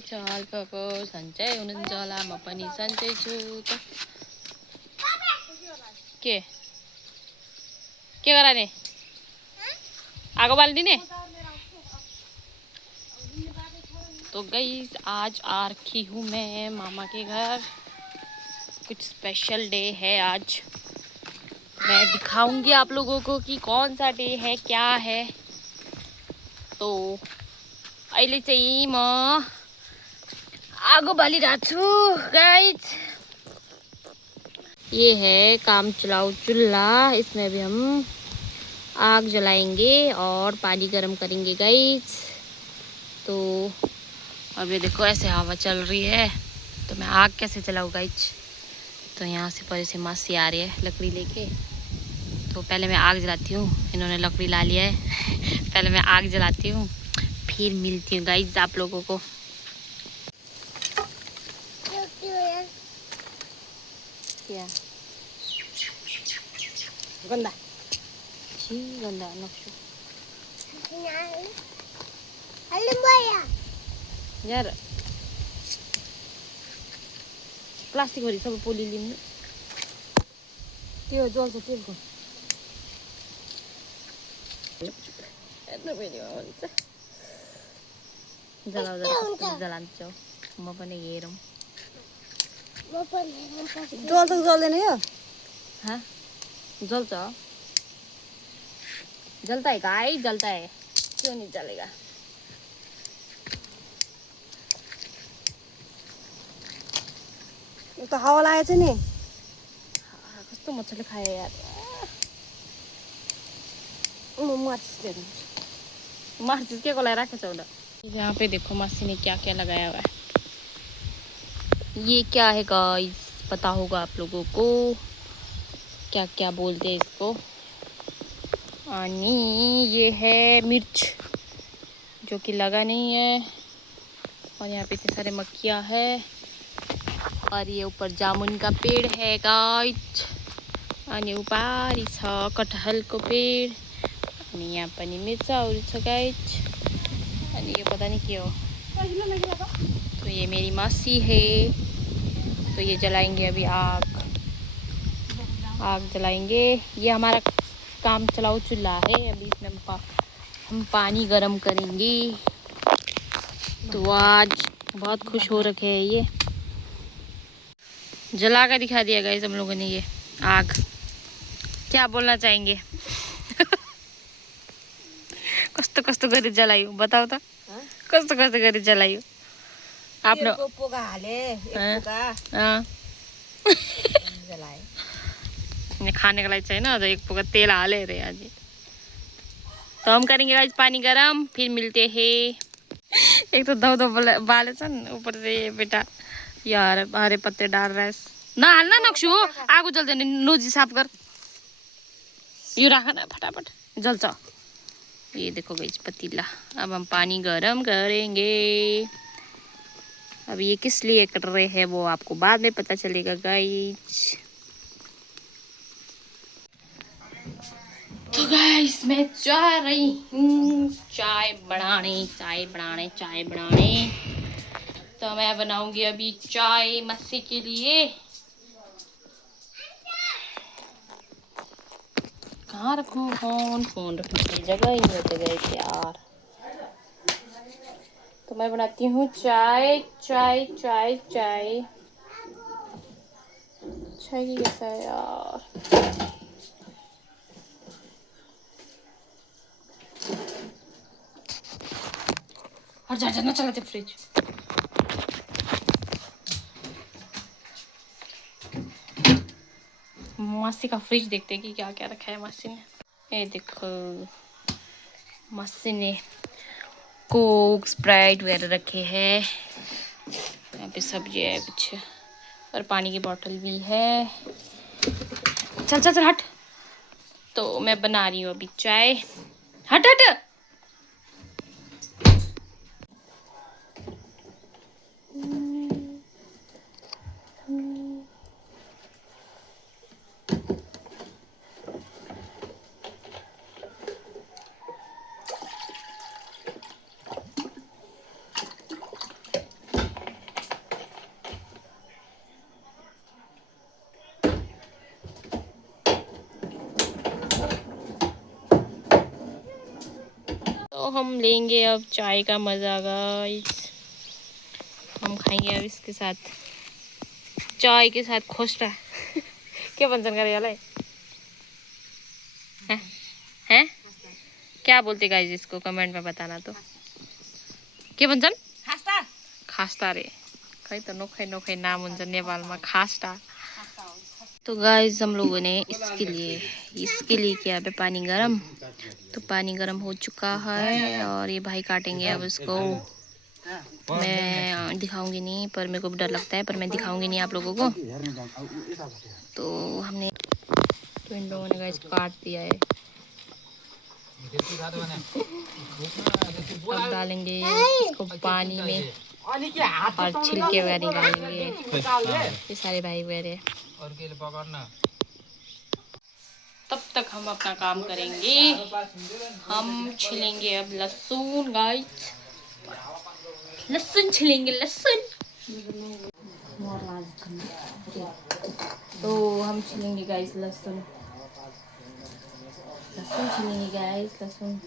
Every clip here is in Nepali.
छ हालको सन्चै हुनुहुन्छ होला, म पनि सन्चै छु। के गराने आगो बालिदिने? तो गाइस आज आ रखी हूँ मैं मामा के घर। कुछ स्पेशल डे है आज। मैं दिखाऊंगी आप लोगों को कि कौन सा डे है, क्या है। तो अहिले चाहिँ म आगो बालिरहेको छु गाइस। ये है काम चलाऊ चूल्हा, इसमें अभी हम आग जलाएंगे और पानी गर्म करेंगे गाइस। तो अभी देखो ऐसे हवा चल रही है, तो मैं आग कैसे जलाऊँ गाइस। तो यहाँ से परे से मासी आ रही है लकड़ी लेके, तो पहले मैं आग जलाती हूँ। इन्होंने लकड़ी ला लिया है पहले मैं आग जलाती हूँ, फिर मिलती हूँ गाइस आप लोगों को। क्या गंदा छी गंदा नक्शा यार प्लास्टिक भरि सब पोलिदिनु। त्यो जल्छ तेलको जलाउँदा जलान्छ। म पनि हेरौँ जल्छ कि जल्दैन यो? हाँ जल्छ, जलता है गाइस, जलता है, क्यों नहीं जलेगा। यो त हावा लागेछ नि। कस्तो मजाले खायो यार। मार्चिस के को लगाए रखा चौदह। यहाँ पे देखो मासी ने क्या क्या लगाया हुआ है। ये क्या है गाइस, पता होगा आप लोगों को क्या क्या बोलते हैं इसको। आनी ये है मिर्च जो कि लगा नहीं है, और यहाँ पे इतने सारे मक्खियाँ है, और ये ऊपर जामुन का पेड़ है गाइस, अनि ऊपर छ कटहलको पेड़, अनि यहाँ पनि मिर्चाहरू छ गाइस, अनि ये पता नहीं क्या हो। तो ये मेरी मासी है। तो ये जलाएंगे अभी आग जलाएंगे। ये हमारा काम चलाऊ चूल्हा है। अभी इसमें हम पानी गरम करेंगे। तो आज बहुत खुश हो रखे हैं। ये जला कर दिखा दिया गाइस हम लोगों ने ये आग। क्या बोलना चाहेंगे? कस्तो कस्तो गरी जलायो बताओ त, कस्तो कस्तो गरी जलायो आप लोग? पोका हाले एक पोका जलाए। खाने का लागि चाहिए ना, तो एक पोका तेल हाले रहे आज। तो हम करेंगे गाइस पानी गरम, फिर मिलते हैं। एक तो दो दो बाले सन, ऊपर से ये बेटा यार हरे पत्ते डाल रहा है। ना हालना नक्शु, आगो जल्दैन, नोजी साफ कर। यो राख ना फटाफट, जल्छ। ये देखो गाइस पतीला। अब हम पानी गरम करेंगे। अब ये किस लिए कर रहे हैं वो आपको बाद में पता चलेगा गाइस। तो गाइस मैं जा रही हूँ चाय बनाने। तो मैं बनाऊंगी अभी चाय मस्सी के लिए। कहाँ रखूँ फोन रखने की जगह ही होते गए यार। तो मैं बनाती हूँ चाय चाय चाय चाय चाय की कैसा है यार। और जा ना चलाते फ्रिज। मासी का फ्रिज देखते कि क्या क्या रखा है मासी ने। ये देखो मासी ने कोक स्प्राइट वगैरह रखे हैं। यहाँ पे सब्जी है कुछ, और पानी की बोतल भी है। चल चल चल हट। तो मैं बना रही हूँ अभी चाय। हट हट। हम लेंगे अब चाय का मज़ा गाइस। हम खाएंगे अब इसके साथ चाय के साथ खोस्टा। क्या बंजन करे वाला है? क्या बोलते गाइस इसको कमेंट में बताना तो। के बन्छन्? खास्टा खास्टा रे। खै त नोखै नोखै नाम हुन्छ नेपालमा खास्टा। तो गाइस हम लोगों ने इसके लिए किया है पानी गरम। तो पानी गरम हो चुका है और ये भाई काटेंगे अब इसको। मैं दिखाऊंगी नहीं, पर मेरे को डर लगता है, पर मैं दिखाऊंगी नहीं आप लोगों को। तो हमने तो इन लोगों ने गाइस काट दिया है। अब डालेंगे इसको पानी में और छिलके वगैरह निकालेंगे। ये सारे भाई वगैरह तब तक हम अपना काम करेंगे। हम छिलेंगे अब लहसुन गाइस। लहसुन छिलेंगे, लहसुन। तो हम छिलेंगे गाइस लहसुन। लहसुन छिलेंगे गाइस, लहसुन।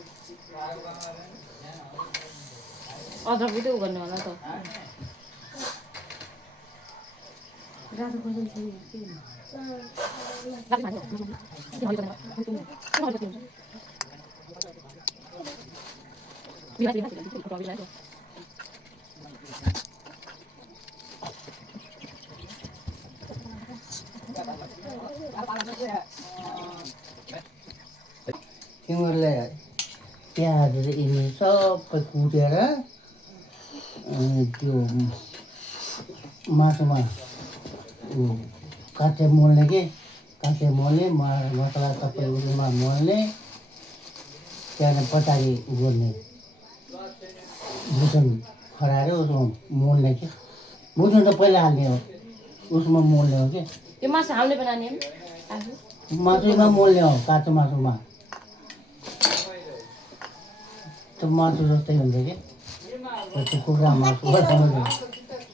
अदरक भी तो उगलने वाला तो। तिमीहरूले प्याजहरू यिनी सबै कुटेर त्यो मासुमा काटे मोल्ने के काटे मोल्ने मसला सबै उयोमा मोल्ने त्यहाँदेखि पछाडि गर्ने भुटन खराएर उसमा मोल्ने के भुटन त पहिला हाल्ने हो, उसमा मोल्ने हो कि ये मासु हामीले बनाने मासुमा मोल्ने हो, काँचो मासुमा त्यो मासु जस्तै हुन्छ कि त्यो कुखुरा मासु बनाउने।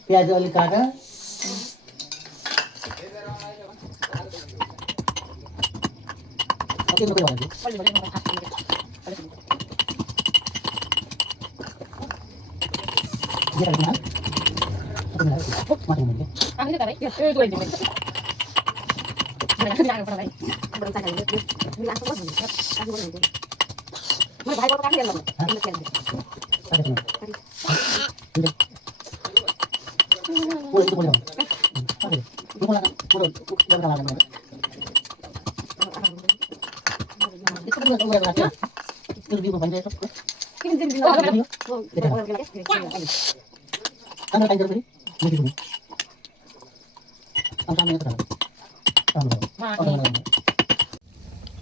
प्याज अलिक काट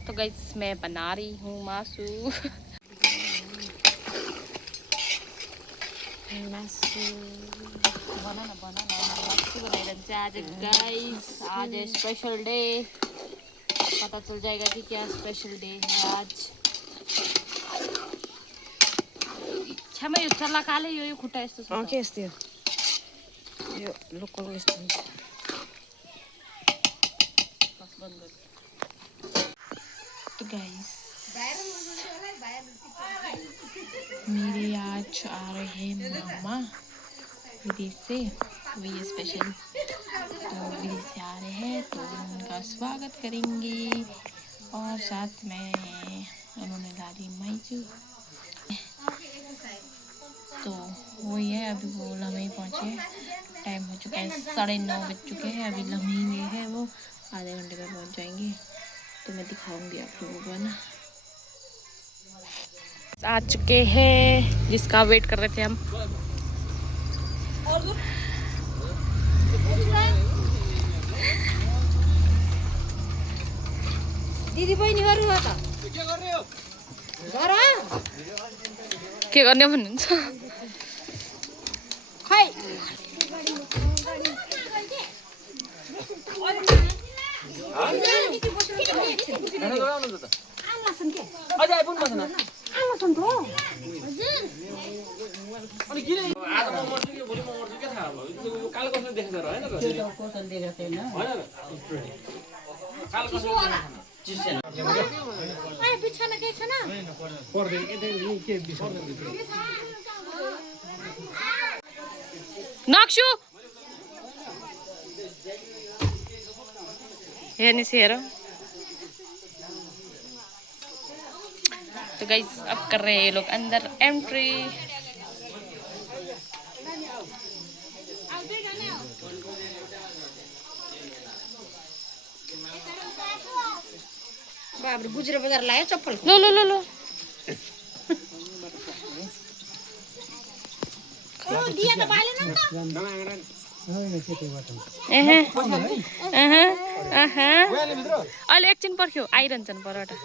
तो गाइस मैं बना रही हूँ मासू। बनाना मासू बनाइरहन्छ आज गाइस। आज स्पेशल डे, पता चल जाएगा कि क्या स्पेशल डे है आज। छ्यामा यो चल्ला काले यो खुट्टा यस्तो छ। के यस्तो यो लोकल यस्तो हुन्छ। तो गाइस मेरे आज आ रहे हैं मामा विदेश से, तो ये स्पेशल तो विदेश से आ रहे हैं, तो उनका स्वागत करेंगे। और साथ में उन्होंने डाली मैजू। तो वही है, अभी वो लम्हे पहुँचे। टाइम हो चुका है 9:30 बज चुके हैं। अभी लम्हे में है, वो आधे घंटे में पहुँच जाएंगे। तो मैं दिखाऊंगी आप लोगों को ना। आ चुके हैं, जिसका वेट कर रहे थे हम। दिदी बहिनीहरू हो त के गर्ने भन्नुहुन्छ? खै नक्सु हेर्नुहोस् हेर तो गाइस अब कर रहे हैं ये लोग अंदर एंट्री। बाप रे गुजरे बजार लायो चप्पल लो लो लो लो दिया त बाले न त अहिले एकछिन पर्ख्यो आइरहन्छन् पराठा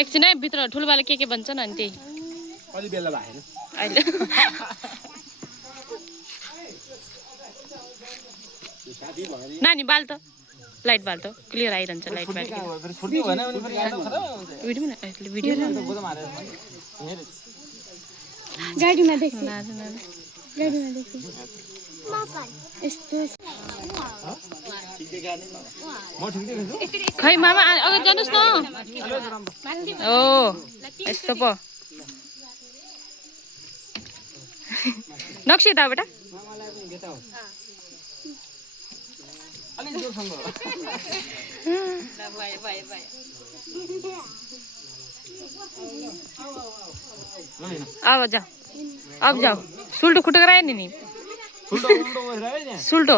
एकछिन है भित्र ठुलोबाले के भन्छन् अनि त्यही अलि बेला भएन अहिले नानी बाल त लाइट बाल त क्लियर आइरहन्छ लाइट बाल भिडियो गाडीमा देख्छु गाडीमा देख्छु यस्तो खै मामा अगाडि जानुहोस् न ओ यस्तो पो नक्सी त बेटा अब जाओ अब जाओ सुल्टो खुट्टा गरायो नि सुल्टो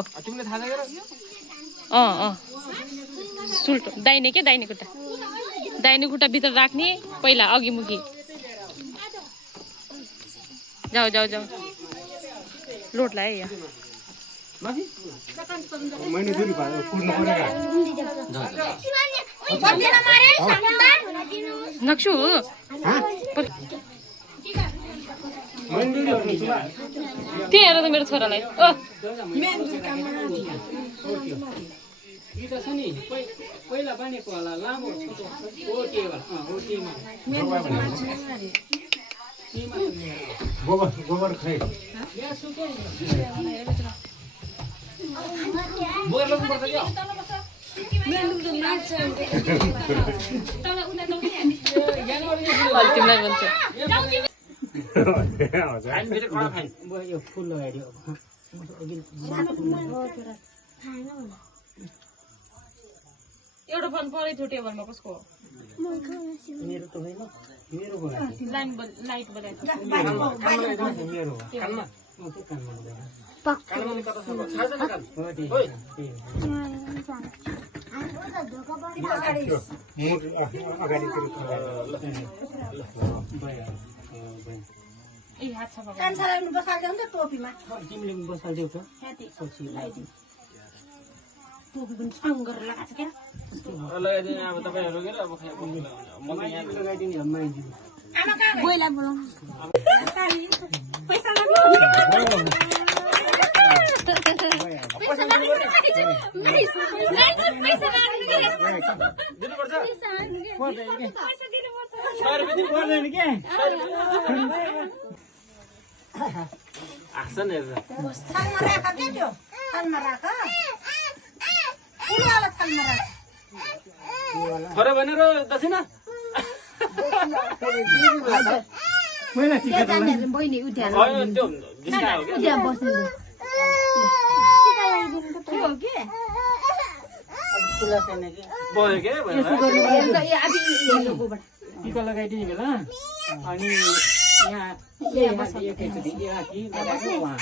सुल्टो दाहिने के दाहिने खुट्टा भित्र राख्ने पहिला अघि मुखी जाऊ जाऊ जाऊ लोट लायो यहाँ नक्सु त्यही हेर त मेरो छोरालाई ओ पहिला बनेको होला लामो गोबर खै बोर लाग्नुपर्छ क्या तिमीलाई भन्छ फुल लगाइदियो एउटा फोन परै थियो टेबलमा कसको मेरो त होइन मेरो लाइट बजाएको मेरो कानमा टोपीमा तिमीले बसाल्छौ त टोपी पनि साङ गरेर लगाएको छ क्या लगाइदिने अब तपाईँहरू के अब लगाइदिने आमा कहाँ गइला बोलाउनु पैसा खरे भनेर दक्षिणा बहिनी उद्यान बस्नु टिका लगाइदिने बेला अनि यहाँ एकैचोटि यहाँ लगाएको उहाँ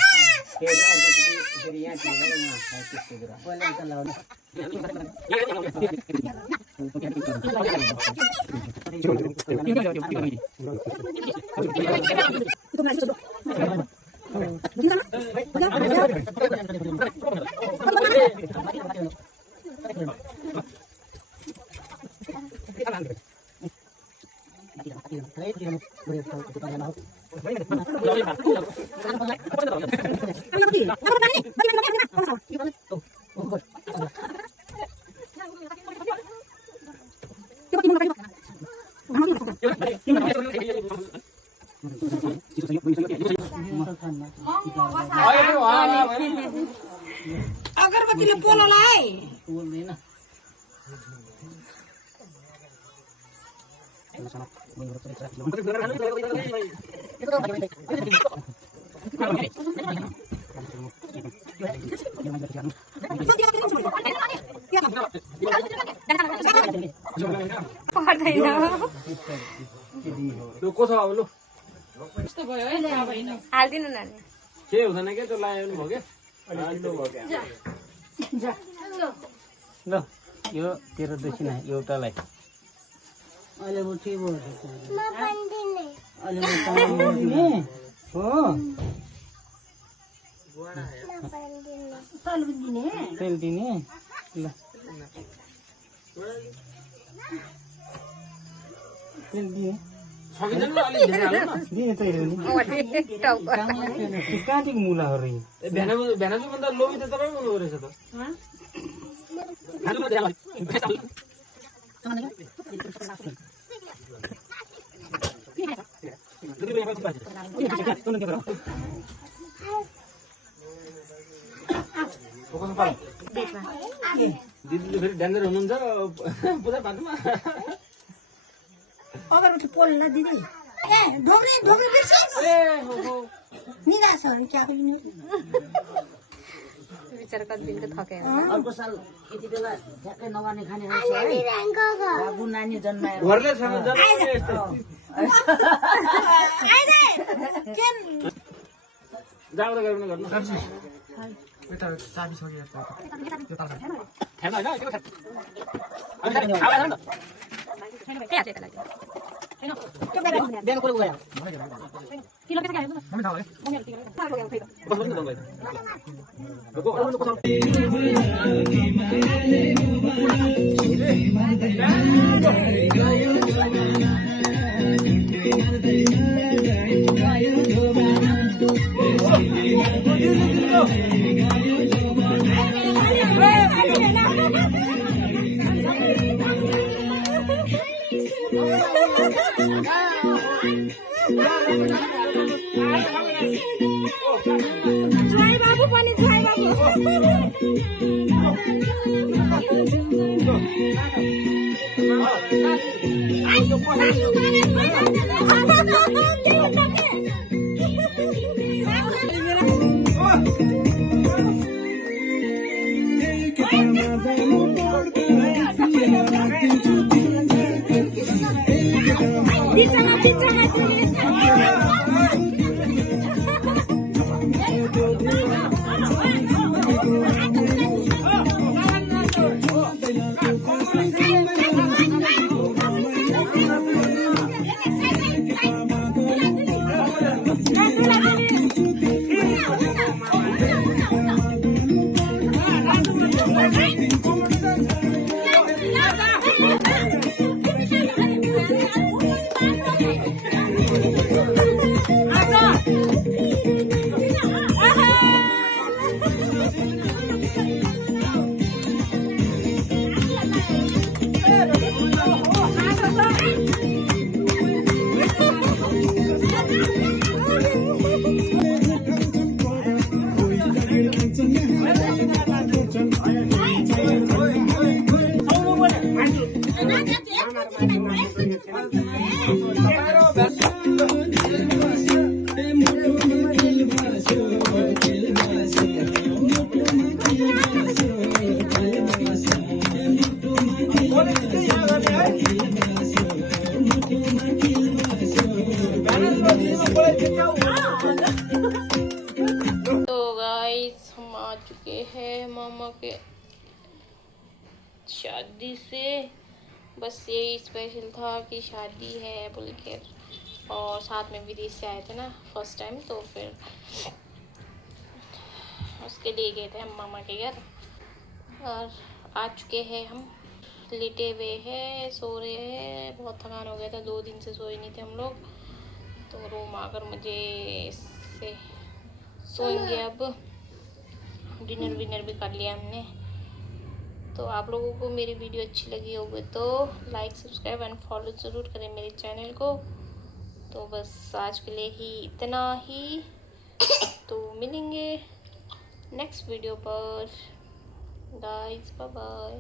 फेरि अर्कोचोटि फेरि यहाँ त्यस्तो अगरबत्तीले पोलो लाए लु को छ अब लु यस्तो भयो है हाल्दिनु नानी के हुँदैन के त्यो लायो भने भयो क्या ल यो तेरो दक्षिणा एउटालाई अहिले म के बोल्छु अहिले म पानी दिने हो तेल दिने ल तेल दिने सकिँदैन अलि धेरै हाल्नु न दिने तैँले नि कहाँदेखि मुलाहरू यी भेना भन्दा लोभी त तपाईँ हुनु रहेछ त दिदीले फेरि ड्यान्जर हुनुहुन्छ पूजा पाठमा अगरबत्ती पोल्न दिदी ए ढोग्रे ढोग्रे बिर्सिन्छ ए हो हो निराश हो क्याको लिनु बिचारा कति दिनको थकेर अर्को साल यति बेला ठ्याक्कै नवाने खाने रहेछ है बाबु नानी जन्माएर घरले छ जन्माउने यस्तो जाँदा गर्नु गर्नु ठ्याक्क होइन के जय बाबु पनि जय बाबु मामा के शादी से। बस यही स्पेशल था कि शादी है बोल के, और साथ में विदेश से आए थे ना फर्स्ट टाइम, तो फिर उसके लिए गए थे हम मामा के घर। और आ चुके हैं हम, लेटे हुए हैं, सो रहे हैं। बहुत थकान हो गया था, 2 दिन से सोए नहीं थे हम लोग, तो रूम आकर मुझे से सोएंगे। अब डिनर विनर भी कर लिया हमने। तो आप लोगों को मेरी वीडियो अच्छी लगी होगी तो लाइक सब्सक्राइब एंड फॉलो ज़रूर करें मेरे चैनल को। तो बस आज के लिए ही इतना ही, तो मिलेंगे नेक्स्ट वीडियो पर। Guys bye bye.